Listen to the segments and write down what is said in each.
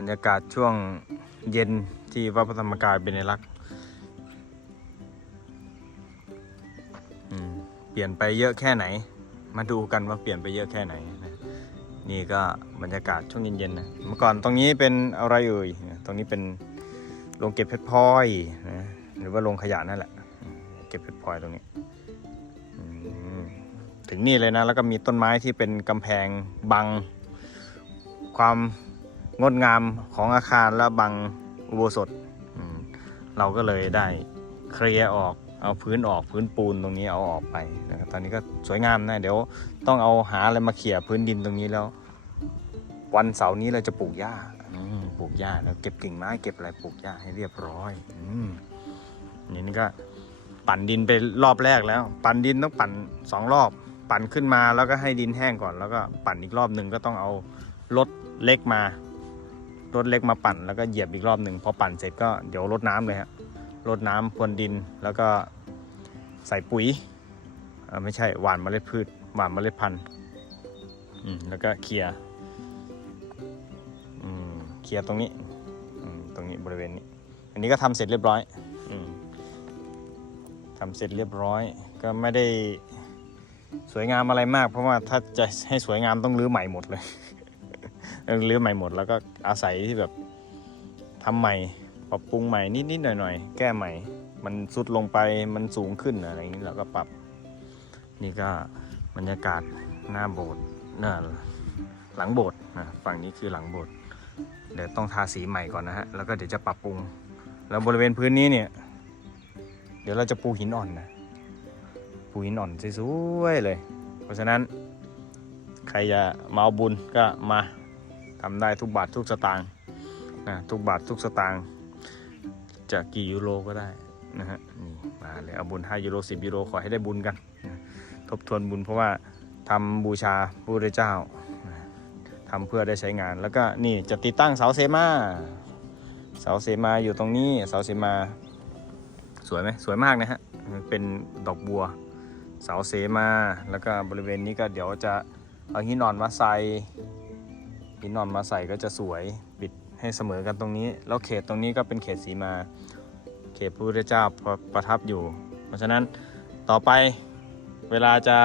รรยากาศช่วงเย็นที่วัดพระธรรมกายเป็นรักษ์เปลี่ยนไปเยอะแค่ไหน มาดูกันว่าเปลี่ยนไปเยอะแค่ไหนนะนี่ก็บรรยากาศช่วงเย็นๆนะเมื่อก่อนตรงนี้เป็นอะไรเอ่ยตรงนี้เป็นโรงเก็บเพชรพลอยนะหรือว่าโรงขยะนั่นแหละเก็บเพชรพลอยตรงนี้ถึงนี่เลยนะแล้วก็มีต้นไม้ที่เป็นกำแพงบังความ งดงามของอาคารและบังอุโบสถเราก็เลยได้เคลียร์ออกเอาพื้นออกพื้นปูนตรงนี้เอาออกไปนะครับตอนนี้ก็สวยงามนะเดี๋ยวต้องเอาหาอะไรมาเขี่ยพื้นดินตรงนี้แล้ว วันเสาร์นี้เราจะปลูกหญ้าปลูกหญ้าแล้วเก็บกิ่งไม้เก็บอะไรปลูกหญ้าให้เรียบร้อยอืมนี่นี่ก็ปั่นดินไปรอบแรกแล้ว ปั่นดินต้องปั่นสองรอบ ปั่นขึ้นมาแล้วก็ให้ดินแห้งก่อนแล้วก็ปั่นอีกรอบหนึ่งก็ต้องเอารถเล็กมา รถเล็กมาปั่นแล้วก็เหยียบอีกรอบหนึ่งพอปั่นเสร็จก็เดี๋ยวรดน้ำเลยฮะรดน้ำพรวนดินแล้วก็ใส่ปุ๋ยไม่ใช่หว่านเมล็ดพืชหว่านเมล็ดพันธุ์แล้วก็เคลียร์เคลียร์ตรงนี้ตรงนี้บริเวณนี้ อันนี้ก็ทำเสร็จเรียบร้อยอืมทำเสร็จเรียบร้อย ก็ไม่ได้สวยงามอะไรมาก เพราะว่าถ้าจะให้สวยงามต้องรื้อใหม่หมดเลย รื้อใหม่หมดแล้วก็อาศัยที่แบบทำใหม่ปรับปรุงใหม่นิดๆหน่อยๆแก้ใหม่ มันสุดลงไปมันสูงขึ้นอะไรอย่างนี้เราก็ปรับ นี่ก็บรรยากาศหน้าโบสถ์หน้าหลังโบสถ์นะฝั่งนี้คือหลังโบสถ์เดี๋ยวต้องทาสีใหม่ก่อนนะฮะแล้วก็เดี๋ยวจะปรับปรุง แล้วบริเวณพื้นนี้เนี่ย เดี๋ยวเราจะปูหินอ่อนนะปูหินอ่อนสวยๆเลย เพราะฉะนั้นใครจะมาเอาบุญก็มา ทำได้ทุกบาททุกสตางค์นะทุกบาททุกสตางค์จะกี่ยูโรก็ได้นะฮะนี่มาเลยเอาบุญ 5 ยูโร 10 ยูโรขอให้ได้บุญกันนะทบทวนบุญเพราะว่าทำบูชาพระพุทธเจ้านะทำเพื่อได้ใช้งาน แล้วก็นี่จะติดตั้งเสาเซมาเสาเซมาอยู่ตรงนี้เสาเซมาสวยไหมสวยมากนะฮะเป็นดอกบัวเสาเสมา แล้วก็บริเวณนี้ก็เดี๋ยวจะเอาหินนอนมาใส่ หินนอนมาใส่ก็จะสวยปิดให้เสมอกันตรงนี้ แล้วเขตตรงนี้ก็เป็นเขตสีมา เขตพระพุทธเจ้าประประทับอยู่ เพราะฉะนั้นต่อไปเวลาจะ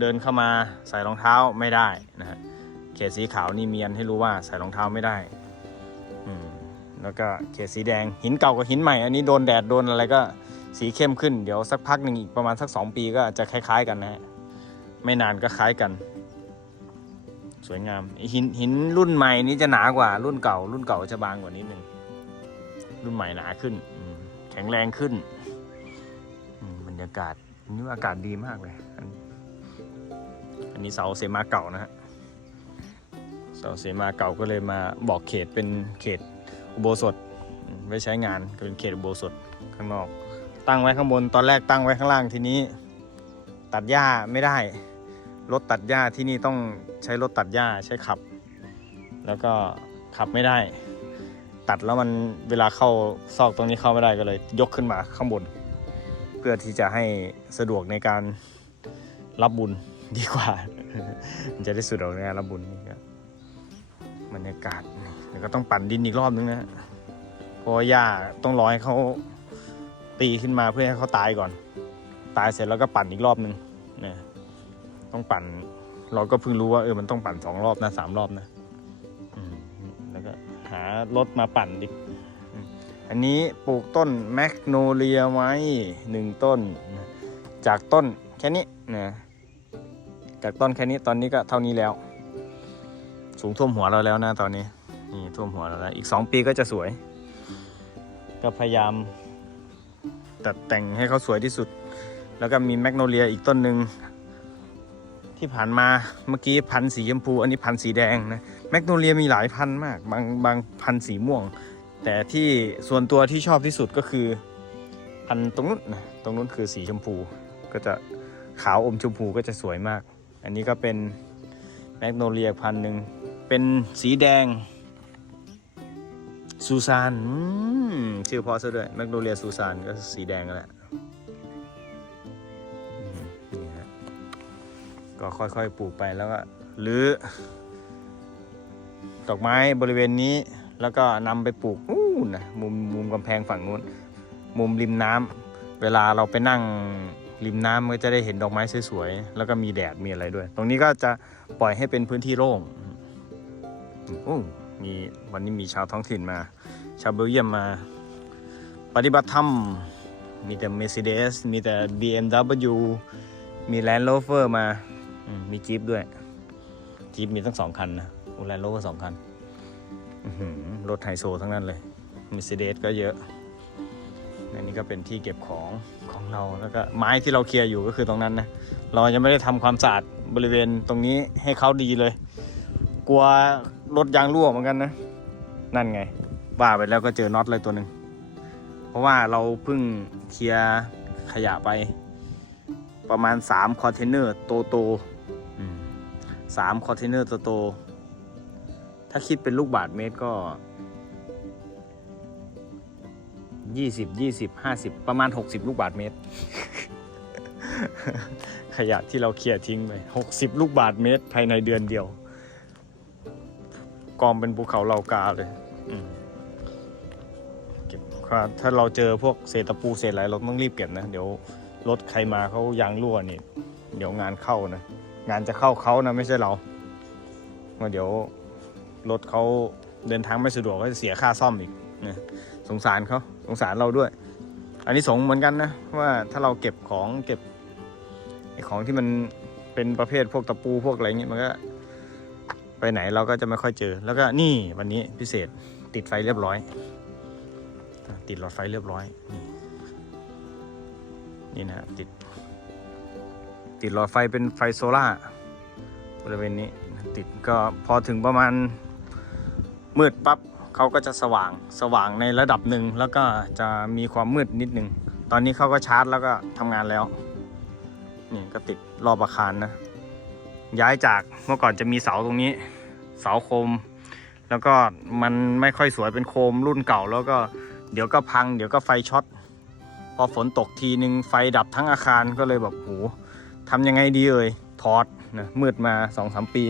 เดินเข้ามาใส่รองเท้าไม่ได้นะฮะเขตสีขาวนี่เมียนให้รู้ว่าใส่รองเท้าไม่ได้อืมแล้วก็เขตสีแดงหินเก่ากับหินใหม่ อันนี้โดนแดดโดนอะไรก็สีเข้มขึ้นเดี๋ยวสักพักหนึ่งอีกประมาณสัก 2 ปีก็จะคล้าย ๆ กันนะฮะไม่นานก็คล้ายกัน สวยงามหินหินรุ่นใหม่นี้จะหนากว่ารุ่นเก่า รุ่นเก่าจะบางกว่านิดนึงรุ่นใหม่หนาขึ้นแข็งแรงขึ้นบรรยากาศนี่อากาศดีมากเลย อันนี้เสาเสมาเก่านะฮะเสาเสมาเก่าก็เลยมาบอกเขตเป็นเขตอุโบสถไว้ใช้งานเป็นเขตอุโบสถข้างนอก ตั้งไว้ข้างบนตอนแรกตั้งไว้ข้างล่างทีนี้ ตัดหญ้าไม่ได้ รถตัดหญ้าที่นี่ต้องใช้รถตัดหญ้าใช้ขับ แล้วก็ขับไม่ได้ ตัดแล้วมันเวลาเข้าซอกตรงนี้เข้าไม่ได้ก็เลย ยกขึ้นมาข้างบน เพื่อที่จะให้สะดวกในการรับบุญดีกว่า มันจะได้สะดวกในการรับบุญนี่ก็บรรยากาศแล้วก็ต้องปั่นดินอีกรอบนึงนะเพราะหญ้าต้องรอให้เขาตีขึ้นมาเพื่อให้เขาตายก่อน ตายเสร็จแล้วก็ปั่นอีกรอบนึงนะ ต้องปั่น เราก็เพิ่งรู้ว่าเออมันต้องปั่นสองรอบนะสามรอบนะแล้วก็หารถมาปั่นอืมอันนี้ปลูกต้นแมกโนเลียไว้หนึ่งต้น จากต้นแค่นี้นะจากต้นแค่นี้ตอนนี้ก็เท่านี้แล้ว สูงท่วมหัวเราแล้วนะตอนนี้นี่ท่วมหัวเราแล้วอีกสองปีก็จะสวย ก็พยายามตัดแต่งให้เขาสวยที่สุด แล้วก็มีแมกโนเลียอีกต้นหนึ่ง ที่ผ่านมาเมื่อกี้พันธุ์สีชมพู อันนี้พันธุ์สีแดงนะแมกโนเลียมีหลายพันธุ์มาก บางบางพันธุ์สีม่วง แต่ที่ส่วนตัวที่ชอบที่สุดก็คือ พันธุ์ตรงนู้นนะตรงนู้นคือสีชมพู ก็จะขาวอมชมพูก็จะสวยมาก อันนี้ก็เป็นแมกโนเลียพันธุ์หนึ่งเป็นสีแดงซูซานชื่อพอซะด้วยแมกโนเลียซูซานก็สีแดงแหละ ก็ค่อยๆปลูกไปแล้วก็หรือดอกไม้บริเวณนี้แล้วก็นำไปปลูกนู่นะมุมมุมกำแพงฝั่งนู้น มุมริมน้ำเวลาเราไปนั่งริมน้ำก็จะได้เห็นดอกไม้สวยๆแล้วก็มีแดดมีอะไรด้วย ตรงนี้ก็จะปล่อยให้เป็นพื้นที่โล่งโอ้มีวันนี้มีชาวท้องถิ่นมา ชาวเบลเยียมมา ปฏิบัติธรรม มีแต่ Mercedes มีแต่ BMW มี Land Rover มา มีจี๊ปด้วย จี๊ปมีตั้งสองคันนะโอ้ Land Rover สองคันรถไฮโซทั้งนั้นเลย Mercedes ก็เยอะอันนี้ก็เป็นที่เก็บของของเราแล้วก็ไม้ที่เราเคลียร์อยู่ก็คือตรงนั้นนะ เรายังไม่ได้ทำความสะอาดบริเวณตรงนี้ให้เขาดีเลย กลัวรถยางรั่วเหมือนกันนะ นั่นไงว่าไปแล้วก็เจอน็อตเลยตัวหนึ่งเพราะว่าเราเพิ่งเคลียร์ขยะไป ประมาณ3คอนเทนเนอร์โตโต 3คอนเทนเนอร์โตๆถ้าคิดเป็นลูกบาทเมตรก็ 20 20 50 ประมาณ 60 ลูกบาทเมตร ขยะที่เราเคลียร์ทิ้งไป 60 ลูกบาทเมตร ภายในเดือนเดียว กองเป็นภูเขาเหล่ากาเลยถ้าเราเจอพวกเศษตะปูเศษอะไรเราต้องรีบเก็บนะ เดี๋ยวรถใครมาเขายางรั่วนี่ เดี๋ยวงานเข้านะ งานจะเข้าเขานะไม่ใช่เราว่าเดี๋ยวรถเขาเดินทางไม่สะดวกก็จะเสียค่าซ่อมอีกนะสงสารเขาสงสารเราด้วย อันนี้สงเหมือนกันนะว่าถ้าเราเก็บของเก็บของที่มันเป็นประเภทพวกตะปูพวกอะไรเงี้ยมันก็ ไปไหนเราก็จะไม่ค่อยเจอ แล้วก็นี่วันนี้พิเศษติดไฟเรียบร้อย ติดหลอดไฟเรียบร้อย นี่นี่นะติด ติดหลอดไฟเป็นไฟโซล่าบริเวณนี้ติดก็พอถึงประมาณมืดปั๊บเขาก็จะสว่างสว่างในระดับหนึ่งแล้วก็จะมีความมืดนิดหนึ่งตอนนี้เขาก็ชาร์จแล้วก็ทำงานแล้ว นี่ก็ติดรอบอาคารนะ ย้ายจากเมื่อก่อนจะมีเสาตรงนี้ เสาโคม แล้วก็มันไม่ค่อยสวยเป็นโคมรุ่นเก่า แล้วก็เดี๋ยวก็พัง เดี๋ยวก็ไฟช็อตพอฝนตกทีนึงไฟดับทั้งอาคารก็เลยแบบโห ทำยังไงดีเอ่ยถอดนะมืดมาสองสามปี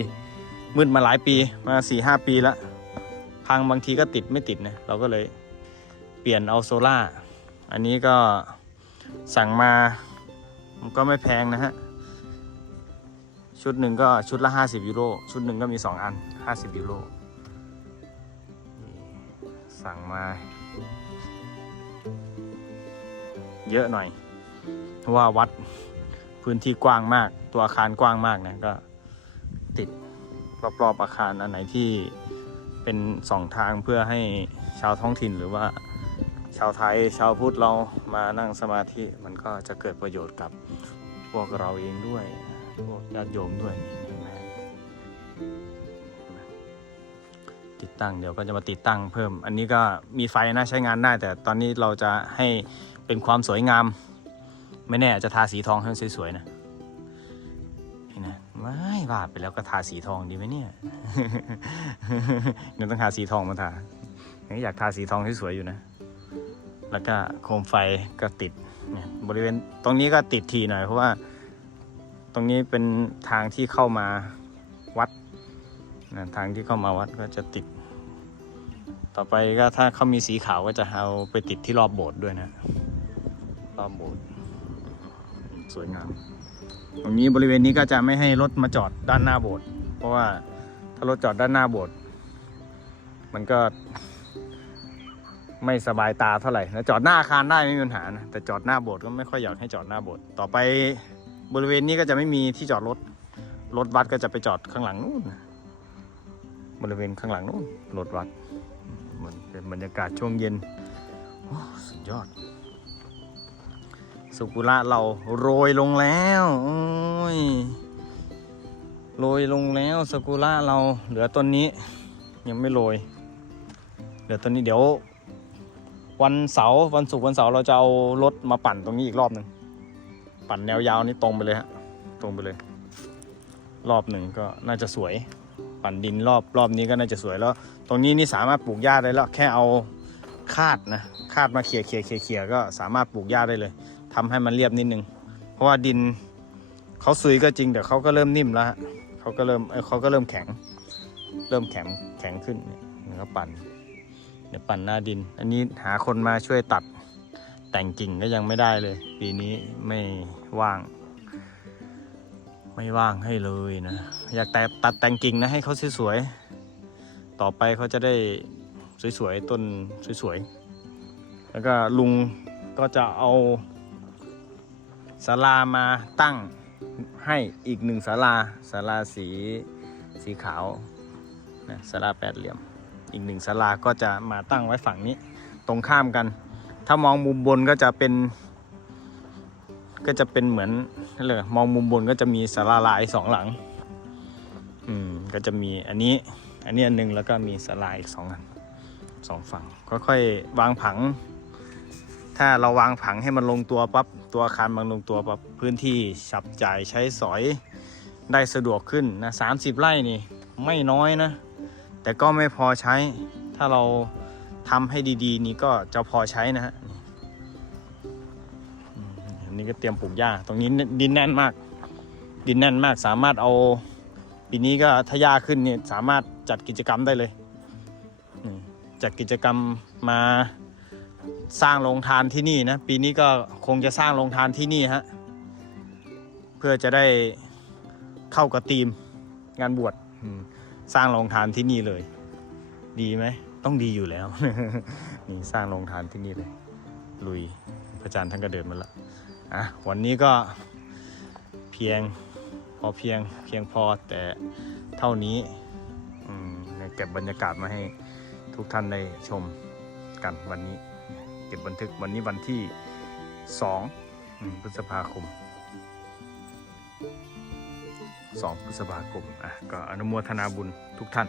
มืดมาหลายปีมาสี่ห้าปีแล้วพังบางทีก็ติดไม่ติดนะเราก็เลยเปลี่ยนเอาโซล่าอันนี้ก็สั่งมามันก็ไม่แพงนะฮะ ชุดหนึ่งก็ชุดละ 50 ยูโร ชุดหนึ่งก็มี 2 อัน 50 ยูโร สั่งมา เยอะหน่อย เพราะว่าวัด พื้นที่กว้างมาก ตัวอาคารกว้างมากนะก็ติดรอบๆอาคารอันไหนที่เป็นสองทางเพื่อให้ชาวท้องถิ่นหรือว่าชาวไทยชาวพุทธเรามานั่งสมาธิมันก็จะเกิดประโยชน์กับพวกเราเองด้วย พวกญาติโยมด้วยเห็นไหมติดตั้งเดี๋ยวก็จะมาติดตั้งเพิ่ม อันนี้ก็มีไฟนะใช้งานได้ แต่ตอนนี้เราจะให้เป็นความสวยงาม ไม่แน่อาจจะทาสีทองให้มันสวยๆนะนี่นะไม่ว่าไปแล้วก็ทาสีทองดีไหมเนี่ยเดี๋ยวต้องทาสีทองมาทาอยากทาสีทองสวยอยู่นะ แล้วก็โคมไฟก็ติดเนี่ยบริเวณตรงนี้ก็ติดทีหน่อยเพราะว่า ตรงนี้เป็นทางที่เข้ามาวัดนะทางที่เข้ามาวัดก็จะติด ต่อไปก็ถ้าเขามีสีขาวก็จะเอาไปติดที่รอบโบสถ์ด้วยนะ รอบโบสถ์ สวยงาม ตรงนี้บริเวณนี้ก็จะไม่ให้รถมาจอดด้านหน้าโบสถ์เพราะว่าถ้ารถจอดด้านหน้าโบสถ์มันก็ ไม่สบายตาเท่าไหร่นะจอดหน้าอาคารได้ไม่มีปัญหานะแต่จอดหน้าโบสถ์ก็ไม่ค่อยอยากให้จอดหน้าโบสถ์ต่อไปบริเวณนี้ก็จะไม่มีที่จอดรถรถวัดก็จะไปจอดข้างหลังนู่นบริเวณข้างหลังนู่นรถวัดเหมือนเป็นบรรยากาศช่วงเย็นสุดยอด สุกุระเราโรยลงแล้วโอ้ยโรยลงแล้วสกุระเราเหลือต้นนี้ ยังไม่โรย เหลือต้นนี้เดี๋ยว วันเสาร์วันศุกร์วันเสาร์เราจะเอารถมาปั่นตรงนี้อีกรอบหนึ่งปั่นแนวยาวนี่ตรงไปเลยฮะตรงไปเลย รอบหนึ่งก็น่าจะสวย ปั่นดินรอบรอบนี้ก็น่าจะสวยแล้ว ตรงนี้นี่สามารถปลูกหญ้าได้แล้วแค่เอาคาดนะคาดมาเขี่ยเขี่ยเขี่ยเขี่ยก็สามารถปลูกหญ้าได้เลย ทำให้มันเรียบนิดนึง เพราะว่าดินเขาซุยก็จริงแต่เขาก็เริ่มนิ่มแล้วเขาก็เริ่มเขาก็เริ่มแข็ง เริ่มแข็งแข็งขึ้นเนี่ยแล้วก็ปั่นเดี๋ยวปั่นหน้าดิน อันนี้หาคนมาช่วยตัดแต่งกิ่งก็ยังไม่ได้เลย ปีนี้ไม่ว่าง ไม่ว่างให้เลยนะ อยากแต่ตัดแต่งกิ่งนะให้เขาสวยๆต่อไปเขาจะได้สวยๆต้นสวยๆแล้วก็ลุงก็จะเอา ศาลามาตั้งให้อีกหนึ่งศาลาศาลาสีสีขาวนะศาลาแปดเหลี่ยม อีกหนึ่งศาลาก็จะมาตั้งไว้ฝั่งนี้ตรงข้ามกัน ถ้ามองมุมบนก็จะเป็น ก็จะเป็นเหมือนนั่นเลยมองมุมบนก็จะมีศาลาลายสองหลัง อืมก็จะมีอันนี้อันนี้อันหนึ่งแล้วก็มีศาลาอีกสองอันสองฝั่งค่อยๆวางผัง ถ้าเราวางผังให้มันลงตัวปั๊บ ตัวอาคารมันลงตัวปั๊บพื้นที่ฉับจ่ายใช้สอยได้สะดวกขึ้นนะสามสิบไร่นี่ไม่น้อยนะ แต่ก็ไม่พอใช้ ถ้าเราทำให้ดีๆ นี่ก็จะพอใช้นะฮะอันนี้ก็เตรียมปลูกหญ้า ตรงนี้ดินแน่นมาก ดินแน่นมากสามารถเอาปีนี้ก็ถ้าหญ้าขึ้นเนี่ยสามารถจัดกิจกรรมได้เลยจัดกิจกรรมมา สร้างโรงทานที่นี่นะ ปีนี้ก็คงจะสร้างโรงทานที่นี่ฮะ เพื่อจะได้เข้ากับธีมงานบวชสร้างโรงทานที่นี่เลย ดีไหม ต้องดีอยู่แล้ว นี่สร้างโรงทานที่นี่เลย ลุยพระอาจารย์ท่านก็เดินมาแล้วอะวันนี้ก็เพียงพอเพียงเพียงพอแต่เท่านี้เนี่ยเก็บบรรยากาศมาให้ทุกท่านได้ชมกันวันนี้ เก็บบันทึกวันนี้วันที่2พฤษภาคม 2 พฤษภาคมอะก็อนุโมทนาบุญทุกท่าน